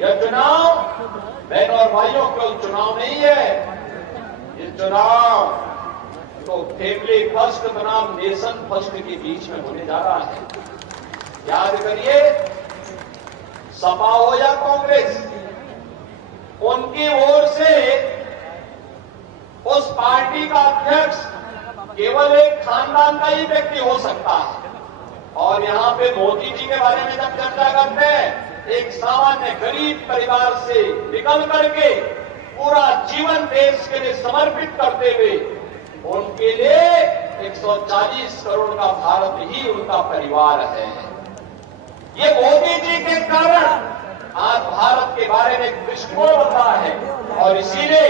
यह चुनाव बहनों और भाइयों केवल चुनाव नहीं है, ये चुनाव तो फैमिली फर्स्ट बनाम नेशन फर्स्ट के बीच में होने जा रहा है। याद करिए, सपा हो या कांग्रेस, उनकी ओर से उस पार्टी का अध्यक्ष केवल एक खानदान का ही व्यक्ति हो सकता है। और यहां पे मोदी जी के बारे में जब चर्चा करते हैं, एक सामान्य गरीब परिवार से निकल करके पूरा जीवन देश के लिए समर्पित करते हुए उनके लिए 140 करोड़ का भारत ही उनका परिवार है। ये मोदी जी के कारण आज भारत के बारे में एक दृष्टिकोण बन रहा है। और इसीलिए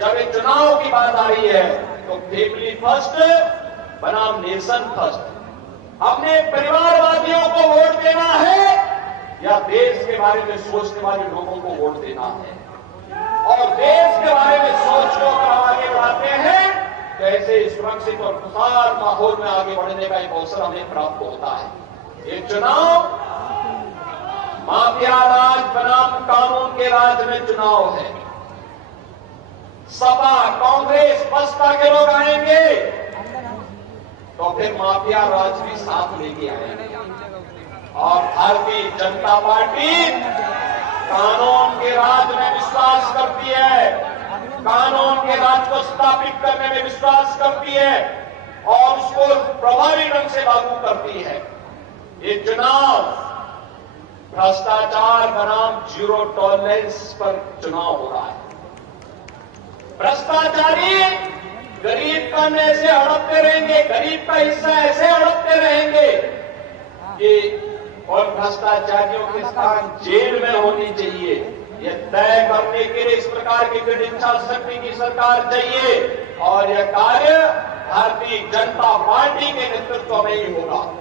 जब ये चुनाव की बात आ रही है तो फैमिली फर्स्ट बनाम नेशन फर्स्ट, अपने परिवारवादियों को वोट देना है या देश के बारे में सोचने वाले लोगों को वोट देना है। और देश के बारे में सोच को अगर हम आगे बढ़ाते हैं तो ऐसे सुरक्षित और खुशहाल माहौल में आगे बढ़ने का एक अवसर हमें प्राप्त होता है। ये चुनाव माफिया राज बनाम कानून के राज में चुनाव है। सपा, कांग्रेस, बसपा के लोग आएंगे तो फिर माफिया राज भी साथ लेके आएंगे। और भारतीय जनता पार्टी कानून के राज में विश्वास करती है, कानून के राज को स्थापित करने में विश्वास करती है और उसको प्रभावी ढंग से लागू करती है। ये चुनाव भ्रष्टाचार बनाम जीरो टॉलरेंस पर चुनाव हो रहा है। भ्रष्टाचारी गरीब का ऐसे हड़पते रहेंगे, गरीब का हिस्सा ऐसे हड़पते रहेंगे कि, और भ्रष्टाचारियों के स्थान जेल में होनी चाहिए। यह तय करने के लिए इस प्रकार की दृढ़ इच्छा शक्ति की सरकार चाहिए और यह कार्य भारतीय जनता पार्टी के नेतृत्व में ही होगा।